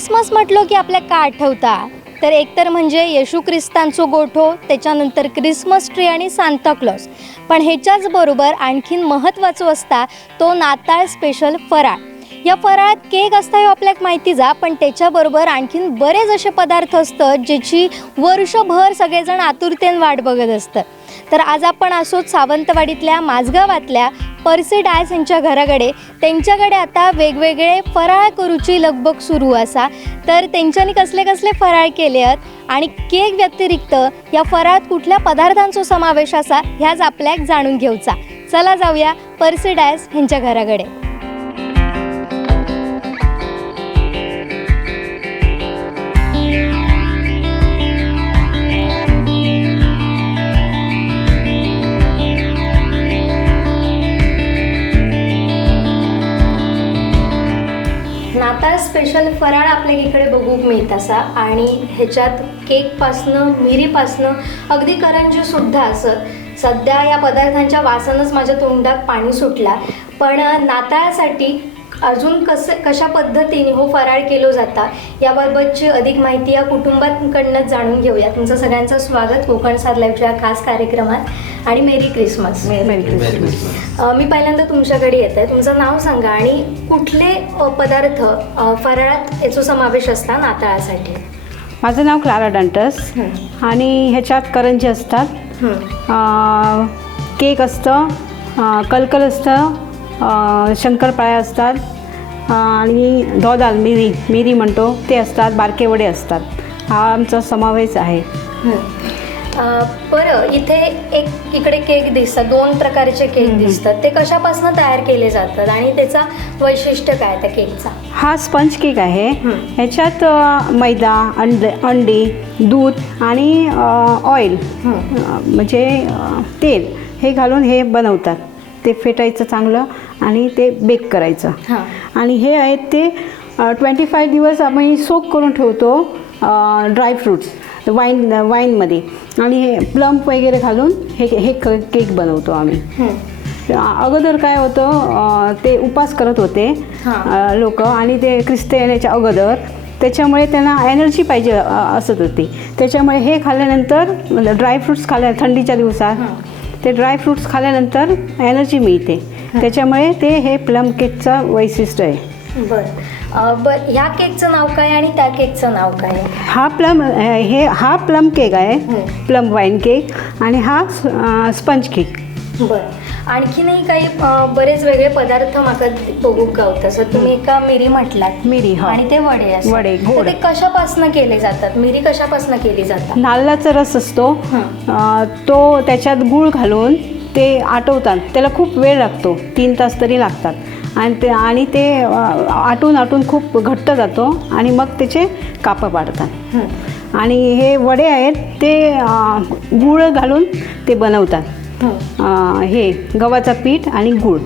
Christmas म्हटलो की आपल्याक काय आठवता तर एकतर म्हणजे येशू ख्रिस्तांचो गोठो, त्याच्यानंतर क्रिसमस ट्री आणि सांताक्लॉज. पण ह्याच्याच बरोबर आणखीन महत्त्वाचो असता तो नाताळ स्पेशल फराळ. या फराळात केक असता हे आपल्याक माहिती जा, पण त्याच्याबरोबर आणखीन बरेच असे पदार्थ असतात ज्याची वर्षभर सगळेजण आतुरतेने वाट बघत असतात. तर आज आपण असोच सावंतवाडीतल्या माझगावातल्या पर्सी डायस यांच्या घराकडे. त्यांच्याकडे आता वेगवेगळे फराळ करूची लगबग सुरू असा. तर त्यांच्यानी कसले कसले फराळ केले आहेत आणि केक व्यतिरिक्त या फराळात कुठल्या पदार्थांचा समावेश असा ह्याच आपल्याक जाणून घेऊचा. चला जाऊया पर्सी डायस यांच्या घराकडे. नाताळ स्पेशल फराळ आपल्या इकडे बघूक मिळत असा आणि ह्याच्यात केकपासनं मिरीपासनं अगदी करंजी सुद्धा असत. सध्या या पदार्थांच्या वासानच माझ्या तोंडात पाणी सुटला. पण नाताळासाठी अजून कशा पद्धतीने हो फराळ केलो जाता याबाबतची अधिक माहिती या कुटुंबाकडनंच जाणून घेऊया. तुमचं सगळ्यांचं स्वागत कोकण सार लाईव्हच्या खास कार्यक्रमात आणि मेरी क्रिसमस. मेरी क्रिसमस. मी पहिल्यांदा तुमच्याकडे येत आहे. तुमचं नाव सांगा आणि कुठले पदार्थ फराळात याचा समावेश असता नाताळासाठी. माझं नाव क्लारा डंटस आणि ह्याच्यात करंजी असतात, केक असतं, कलकल असतं, शंकरपाळ्या असतात आणि धोदाल मिरी म्हणतो ते असतात, बारके वडे असतात. हा आमचा समावेश आहे. बरं, इथे एक इकडे केक दिसतात, दोन प्रकारचे केक दिसतात. ते कशापासून तयार केले जातात आणि त्याचा वैशिष्ट्य काय त्या केकचा. हा स्पंज केक आहे. ह्याच्यात मैदा, अंडी, दूध आणि ऑइल म्हणजे तेल हे घालून हे बनवतात. ते फेटायचं चांगलं आणि ते बेक करायचं. आणि हे आहेत ते 25 दिवस आम्ही सोक करून ठेवतो ड्रायफ्रूट्स वाईनमध्ये आणि हे प्लम्प वगैरे घालून हे केक बनवतो आम्ही. अगोदर काय होतं, ते उपास करत होते लोक आणि ते ख्रिस्त येण्याच्या अगोदर, त्याच्यामुळे त्यांना एनर्जी पाहिजे असत होती. त्याच्यामुळे हे खाल्ल्यानंतर ड्रायफ्रूट्स थंडीच्या दिवसात ते ड्रायफ्रूट्स खाल्ल्यानंतर एनर्जी मिळते. त्याच्यामुळे ते हे प्लम केकचं वैशिष्ट्य आहे. बरं, ह्या केकचं नाव काय आणि त्या केकचं नाव काय. हा प्लम केक आहे, प्लम वाईन केक, आणि हा स्पंज केक. बरं, आणखीनही काही बरेच वेगळे पदार्थ माका बघूक गावत. असं तुम्ही एका मिरी म्हटलात. मिरी आणि ते वडे गोड. ते कशापासून केले जातात. मिरी कशापासून केली जातात. नारळाचा रस असतो तो त्याच्यात गूळ घालून ते आटवतात. त्याला खूप वेळ लागतो, 3 तास तरी लागतात. आणि ते आटून खूप घट्ट जातो आणि मग त्याचे कापं पाडतात. आणि हे वडे आहेत ते गूळ घालून ते बनवतात. हे गव्हाचं पीठ आणि गूळ,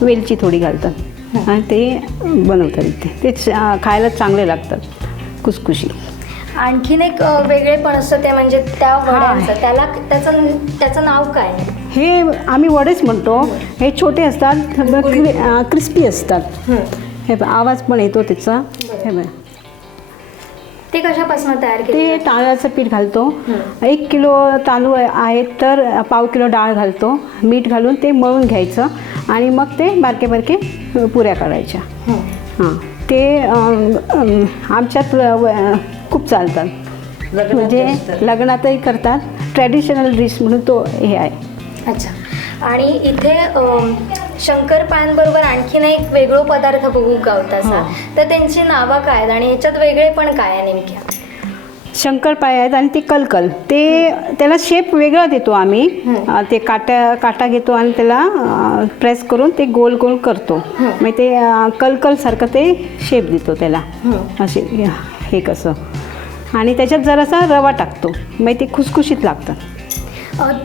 वेलची थोडी घालतात आणि ते बनवतात. इथे ते खायला चांगले लागतात, खुसखुशी. आणखीन एक वेगळे पण असतं ते म्हणजे त्या वड्यांचं त्याचं नाव काय. हे आम्ही वडेच म्हणतो. हे छोटे असतात, क्रिस्पी असतात. हे आवाज पण येतो त्याचा. हे बघ, ते कशापासून तयार केले. ते तांदळाचं पीठ घालतो. 1 किलो तांदूळ आहेत तर पाव किलो डाळ घालतो. मीठ घालून ते मळून घ्यायचं आणि मग ते बारके बारके पुऱ्या काढायच्या. ते आमच्यात खूप चालतात, म्हणजे लग्नातही करतात. ट्रॅडिशनल डिश म्हणून तो हे आहे. अच्छा. आणि इथे शंकरपाळ्यांबरोबर आणखीन एक वेगळं पदार्थ बघू गावता. तर त्यांची नावं काय आहेत आणि ह्याच्यात वेगळे पण काय आहे नेमक्या. शंकरपाळ्या आहेत आणि ते कलकल, ते त्याला शेप वेगळा देतो आम्ही. ते काटा घेतो आणि त्याला प्रेस करून ते गोल गोल करतो. मग ते कलकलसारखं ते शेप देतो त्याला, असे हे कसं. आणि त्याच्यात जरासा रवा टाकतो, मग ते खुसखुशीत लागतात.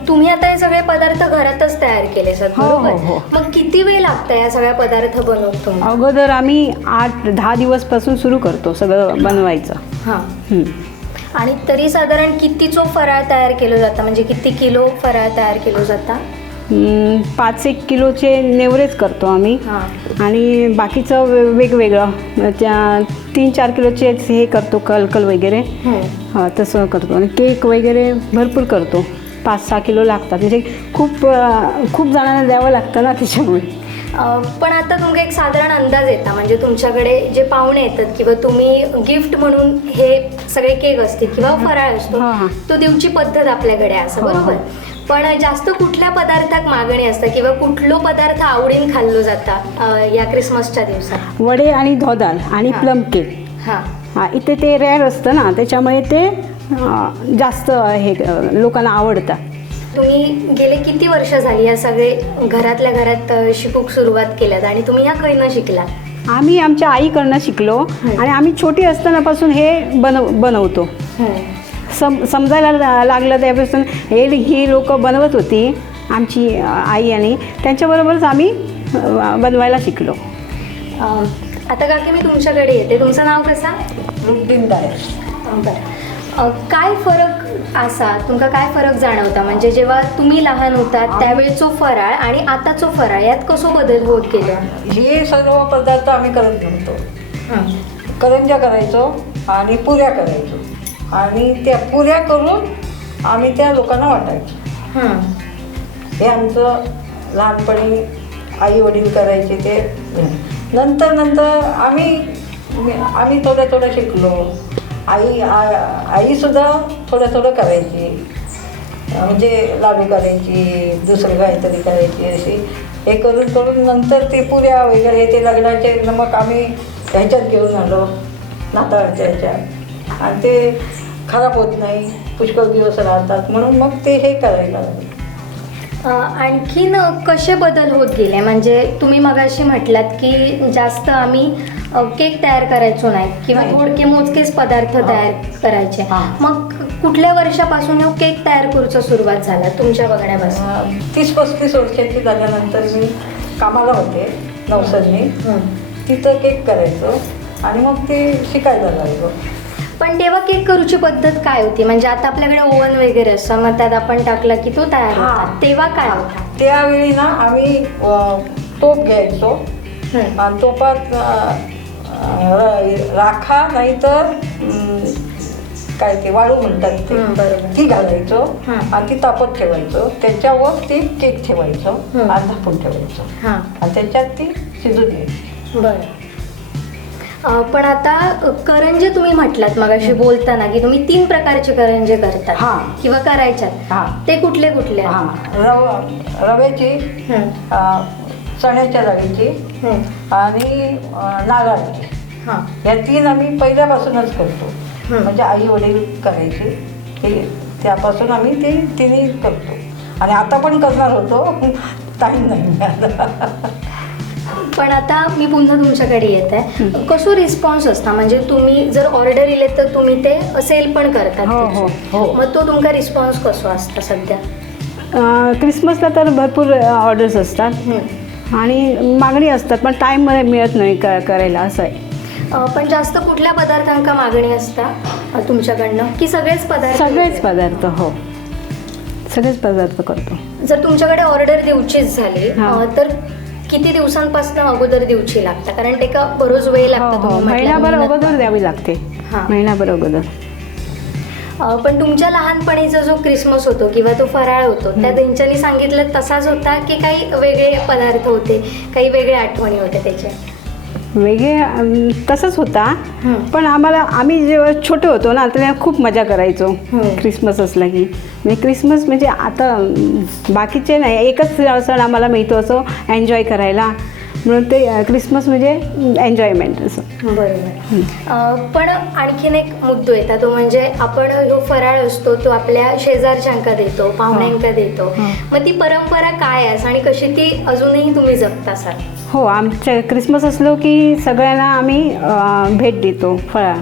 तुम्ही आता हे सगळे पदार्थ घरातच तयार केले सर. हो. मग किती वेळ लागतं या सगळ्या पदार्थ बनवतो. अगोदर आम्ही 8-10 दिवसपासून सुरू करतो सगळं बनवायचं. आणि तरी साधारण कितीचो फराळ तयार केलं जातं, म्हणजे किती किलो फराळ तयार केलं जातं. 5-1 किलोचे नेवरेच करतो आम्ही. हां. आणि बाकीचं वेगवेगळं त्या 3-4 किलोचे हे करतो, कलकल वगैरे. हां, तसं करतो. आणि केक वगैरे भरपूर करतो. 5-6 किलो लागतात, म्हणजे खूप जणांना द्यावं लागतं ना त्याच्यामुळे. पण आता तुमका एक साधारण अंदाज येता, म्हणजे तुमच्याकडे जे पाहुणे येतात किंवा तुम्ही गिफ्ट म्हणून हे सगळे केक असतील किंवा फराळ असतो हां. तो देऊची पद्धत आपल्याकडे असं, बरोबर. पण जास्त कुठल्या पदार्थाक मागणी असतं किंवा कुठलो पदार्थ आवडीन खाल्लो जाता या क्रिसमसच्या दिवसात? वडे आणि धोदाल आणि प्लम केक. हां, इथे ते रेअर असतं ना, त्याच्यामुळे ते जास्त हे लोकांना आवडतं. तुम्ही गेले किती वर्ष झाली या सगळे घरातल्या घरात शिकूक सुरुवात केल्यात आणि तुम्ही ह्या खैनं शिकला? आम्ही आमच्या आईकडनं शिकलो आणि आम्ही छोटी असतानापासून हे बनवतो. समजायला लागलं त्यापासून ही लोक बनवत होती आमची आई, आणि त्यांच्याबरोबरच आम्ही बनवायला शिकलो. आता काकी मी तुमच्याकडे येते. तुमचं नाव कसं? काय फरक असा तुमका, काय फरक जाणवता, म्हणजे जेव्हा तुम्ही लहान होता त्यावेळेचो फराळ आणि आताचो फराळ यात कसो बदल होत गेलो? हे सर्व पदार्थ आम्ही करत नव्हतो. करंज्या करायचो आणि पुऱ्या करायचो, आणि त्या पुऱ्या करून आम्ही त्या लोकांना वाटायचो. हे आमचं लहानपणी आई वडील करायचे ते. नंतर आम्ही थोडं शिकलो. आईसुद्धा थोडं करायची, म्हणजे लाडू करायची, दुसरं काहीतरी करायची, अशी हे करून नंतर ते पुऱ्या वगैरे ते लग्नाचे मग आम्ही ह्याच्यात घेऊन आलो, नाताळच्या ह्याच्यात, आणि ते खराब होत नाही, पुष्कळ दिवस राहतात, म्हणून मग ते हे करायला लागले. आणखीन कसे बदल होत गेले? म्हणजे तुम्ही मगाशी म्हटलात की जास्त आम्ही केक तयार करायचो नाही किंवा थोडके मोजकेच पदार्थ तयार करायचे. मग कुठल्या वर्षापासून केक तयार करूचा सुरुवात झाला तुमच्या बघण्यापासून? 30-35 वर्षाची झाल्यानंतर मी कामाला होते नवसरनी, तिथं केक करायचो आणि मग ते शिकायला लागलो. पण तेव्हा केक करूची पद्धत काय होती? म्हणजे आता आपल्याकडे ओव्हन वगैरे असतं, मग त्यात आपण टाकला की तो तयार होता. तेव्हा काय होता? त्यावेळी ना आम्ही तोप घ्यायचो आणि तोपात राखा नाही तर काय ते वाळू म्हणतात ते, ती घालायचो आणि ती तापत ठेवायचो. त्याच्यावर ते केक ठेवायचो आणि झाकून ठेवायचो आणि त्याच्यात ती शिजून द्यायची. बरं. पण आता करंजे तुम्ही म्हटलात मगाशी बोलताना की तुम्ही 3 प्रकारचे करंजे करतात किंवा करायच्यात, ते कुठले कुठले? रव्याची, चण्याच्या डाळीची आणि नारळाची. या 3 आम्ही पहिल्यापासूनच करतो, म्हणजे आई वडील करायचे ते, त्यापासून आम्ही ते 3 करतो. आणि आता पण करणार होतो, टाईम नाही मिळाला. पण आता मी पुन्हा तुमच्याकडे येत आहे. कसो रिस्पॉन्स असता? म्हणजे तुम्ही जर ऑर्डर इले तर तुम्ही ते सेल पण करतात, मग तो तुमचा रिस्पॉन्स कसो असता सध्या? क्रिसमसला तर भरपूर ऑर्डर्स असतात आणि मागणी असतात, पण टाईम मिळत नाही करायला, असं आहे. पण जास्त कुठल्या पदार्थांका मागणी असता तुमच्याकडनं, की सगळेच पदार्थ? सगळेच पदार्थ, हो, सगळेच पदार्थ करतो. जर तुमच्याकडे ऑर्डर देऊचीच झाली तर किती दिवसांपासून अगोदर देऊची लागतं? कारण ते का बरोच वेळ लागतो. महिनाभर अगोदर द्यावी लागते. महिनाभर अगोदर. पण तुमच्या लहानपणीचा जो क्रिसमस होतो किंवा तो फराळ होतो, त्या त्यांच्यानी सांगितलं तसाच होता की काही वेगळे पदार्थ होते, काही वेगळ्या आठवणी होत्या त्याच्या? वेगळे तसंच होता, पण आम्ही जेव्हा छोटे होतो ना तेव्हा खूप मजा करायचो क्रिसमस असला की. म्हणजे क्रिसमस म्हणजे आता बाकीचे नाही, एकच सण आम्हाला मिळतो असं एन्जॉय करायला, म्हणून ते क्रिसमस म्हणजे एन्जॉयमेंट असं. बरोबर. पण आणखीन एक मुद्दो येतात, तो म्हणजे आपण जो फराळ असतो तो आपल्या शेजारच्यांका देतो, पाहुण्यांका देतो, मग ती परंपरा काय आहे आणि कशी ती अजूनही तुम्ही जगता असाल? हो, आमच्या क्रिसमस असलो की सगळ्यांना आम्ही भेट देतो फराळ,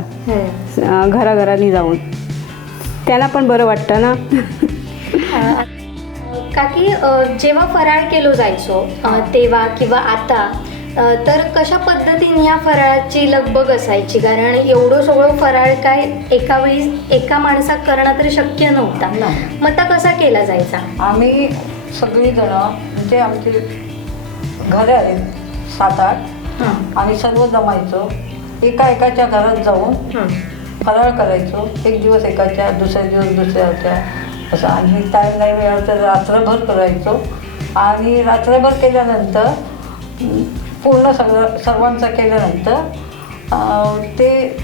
घराघरांनी जाऊन. त्यांना पण बरं वाटतं ना. काकी, जेव्हा फराळ केलो जायचो तेव्हा किंवा आता, तर कशा पद्धतीने ह्या फराळाची लगबग असायची? कारण एवढं सगळं फराळ काय एका वेळी एका माणसाक करणं तरी शक्य नव्हता. मग त्या कसा केला जायचा? आम्ही सगळीजणं म्हणजे आमची घरं आहेत 7-8 आणि सर्व जमायचो एकाच्या घरात जाऊन फराळ करायचो. एक दिवस एकाच्या, दुसऱ्या दिवस दुसऱ्याच्या असं. आणि टाईम नाही मिळाला तर रात्रभर करायचो. आणि रात्रभर केल्यानंतर पूर्ण सर्वांचं केल्यानंतर ते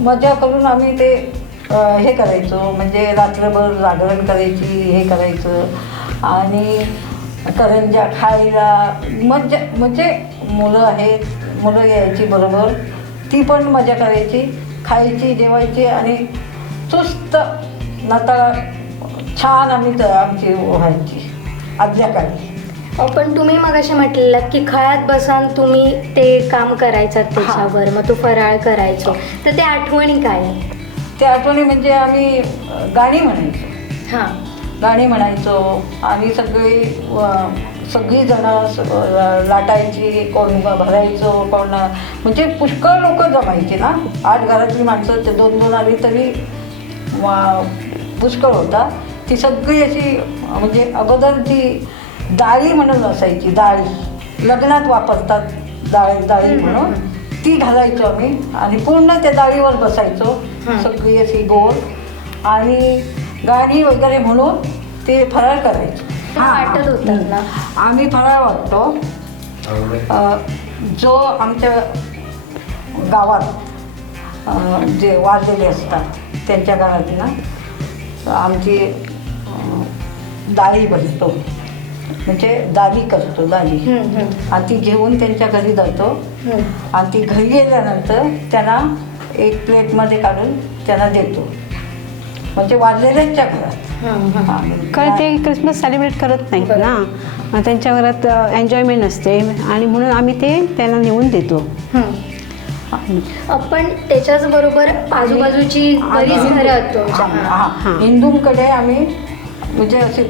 मजा करून आम्ही ते हे करायचो. म्हणजे रात्रभर जागरण करायची, हे करायचं. आणि करंज्या खायला मजा, म्हणजे मुलं यायची बरोबर, ती पण मजा करायची, खायची, जेवायची आणि चुस्त नाताळ छान आमची व्हायची आदल्या काळी. पण तुम्ही मगाशी म्हटलेलं की खळ्यात बसून तुम्ही ते काम करायचं त्याच्यावर, मग तो फराळ करायचो, तर त्या आठवणी काय आहेत? त्या आठवणी म्हणजे आम्ही गाणी म्हणायचो. गाणी म्हणायचो आणि सगळी जणं लाटायची, कोण भरायचो, कोण म्हणजे पुष्कळ लोक जमायची ना. 8 घरातली माणसं ते 2-2 आली तरी पुष्कळ होता. ती सगळी अशी म्हणजे अगोदर ती डाळी म्हणून असायची. डाळी लग्नात वापरतात, डाळी म्हणून ती घालायचो आम्ही आणि पूर्ण त्या डाळीवर बसायचो सगळी अशी गोल आणि गाणी वगैरे म्हणून ते फराळ करायचो. वाटत होतं ना. आम्ही फराळ वाटतो. जो आमच्या गावात जे वाढलेले असतात त्यांच्या घरात ना आमची डाळी बनतो, म्हणजे दाली करतो, दाली. आणि ती घेऊन त्यांच्या घरी जातो आणि ती घरी गेल्यानंतर त्यांना एक प्लेटमध्ये काढून त्यांना देतो, म्हणजे वाढलेल्याच्या घरात. कारण ते क्रिसमस सेलिब्रेट करत नाहीत ना, त्यांच्या घरात एन्जॉयमेंट असते आणि म्हणून आम्ही ते त्यांना नेऊन देतो. पण त्याच्याच बरोबर आजूबाजूची बरीच घरं तुमच्या. हिंदूंकडे आम्ही म्हणजे असे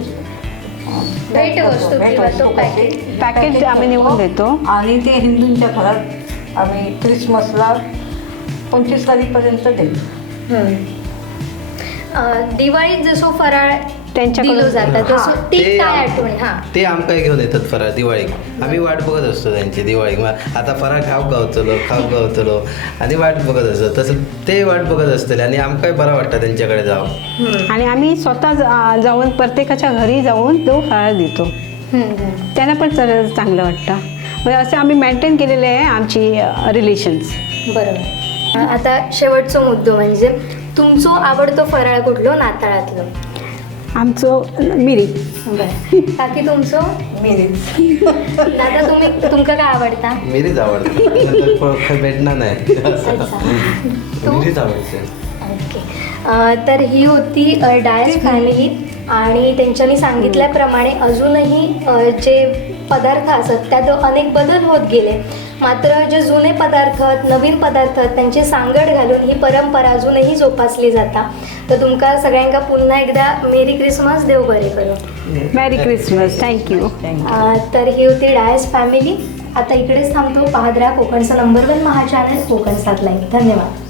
भेटवस्तू किंवा तो पॅकेट आम्ही नेऊन देतो आणि ते हिंदूंच्या घरात आम्ही क्रिसमसला 25 तारीखपर्यंत देतो. दिवाळीत जसो फराळ त्यांच्याकडून दिलं जातं तसं ती काय आठवणी? ते आमकां घेऊन येतात फराळ दिवाळीक. आम्ही वाट बघत असतो त्यांची दिवाळीक. आता फराळ खाऊक गावतलो आणि वाट बघत असतो. तसं ते वाट बघत असतले आणि आमकांय बरं वाटतं त्यांच्याकडे जावं. आणि आम्ही स्वतः जाऊन प्रत्येकाच्या घरी जाऊन तो फराळ देतो. त्यांना पण चांगलं वाटतं. म्हणजे असं आम्ही मेंटेन केलेले आहे आमची रिलेशन्स. बरोबर. आता शेवटचा मुद्दो म्हणजे तुमचो आवडतो फराळ कुठलो नाताळातलं? आमचं मिरी. बरं. काकी तुमचं? मिरीच. दादा तुमका काय आवडता? मिरीच आवडतं, भेटणार नाही. मिरीच आवडते. ओके. तर ही होती डायस फॅमिली आणि त्यांच्यानी सांगितल्याप्रमाणे अजूनही जे पदार्थ असतात त्यात अनेक बदल होत गेले. मात्र जे जुने पदार्थ नवीन पदार्थ त्यांची सांगड घालून ही परंपरा अजूनही जोपासली जाता. तर तुमका सगळ्यांका पुन्हा एकदा मेरी क्रिसमस, देव बरे करो. मेरी क्रिसमस. थँक्यू. तर ही होती डायस फॅमिली. आता इकडेच थांबतो. पाहत राहा कोकणचं नंबर 1 महा चॅनल कोकण 7 लाईव्ह. धन्यवाद.